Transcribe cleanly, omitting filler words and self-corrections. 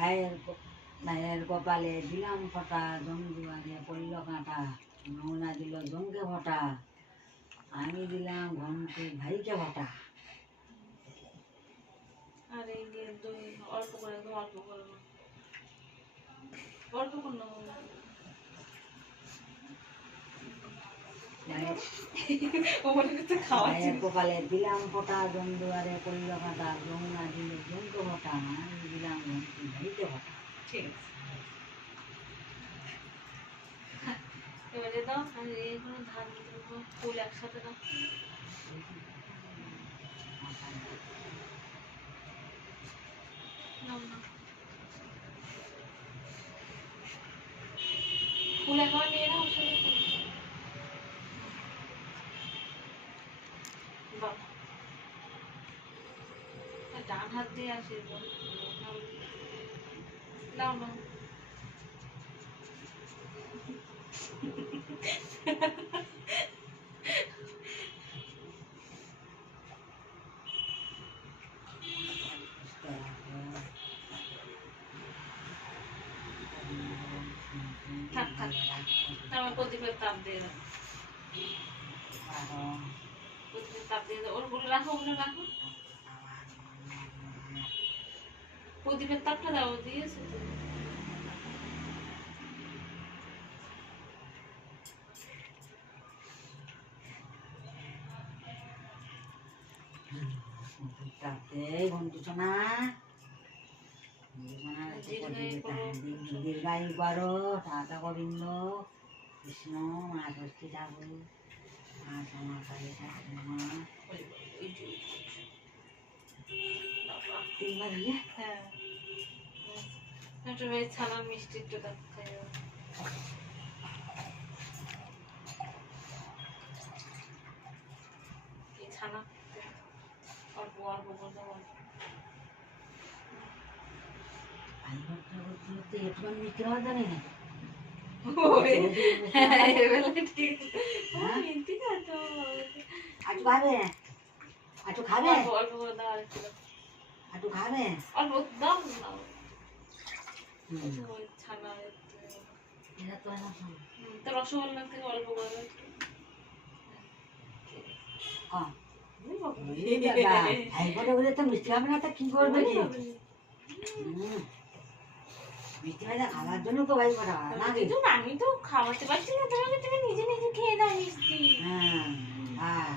ভাইয়ের কপালে দিলাম ফটা, জমজুয়ারে পড়ল কাঁটা, নৌনা দিল জমকে ফটা, আমি দিলাম ঘন্টু ভাইকে ফটা। আর এই যে অল্প করে অল্প করে অল্প করে ভাইয়ের কপালে দিলাম ফটা, জমজুয়ারে পড়ল কাঁটা, নৌনা দিল জমকে ফটা, আমি দিলাম ঘন্টু ভাইকে ফটা। ঠিক আছে, এবারে দাও। আর এইগুলো ধান ফুল একসাথে দাও। ফুল একবার নিয়ে নাও। বাবা ডান হাত দিয়ে আসে নাও নাও। থাক থাক, আমার প্রদীপের তাপ দিয়ে দাও। প্রদীপের তাপ দিয়ে দাও। ওগুলো রাখো, ওগুলো রাখো। প্রদীপের তাপটা দাও, দিয়েছে তো। দীর্ঘায়ু করো, টাকা গোবিন্দ কৃষ্ণ, মা ষষ্ঠী ঠাকুর, মা শ্যামা কালী ঠাকুমা। তিনবার হলে হ্যাঁ, ছানার মিষ্টি একটু দেখাই। ছানা অল্প অল্প করতে একটু মিষ্টি হওয়া জানি না। আটু খাবে, আটু খাবে, অল্প করে দাও। আটু খাবে, অল্প দাও না। ছানা এটা তো তো রসগোল্লা থেকে অল্প করে মিষ্টি হবে না, তা কি করবে? মিষ্টি ভাই খাওয়ার জন্য তো ভাই করা হয় না। আমি তো খাওয়াতে পারছি না তোমাকে, তুমি নিজে নিজে খেয়ে দাও মিষ্টি। হ্যাঁ।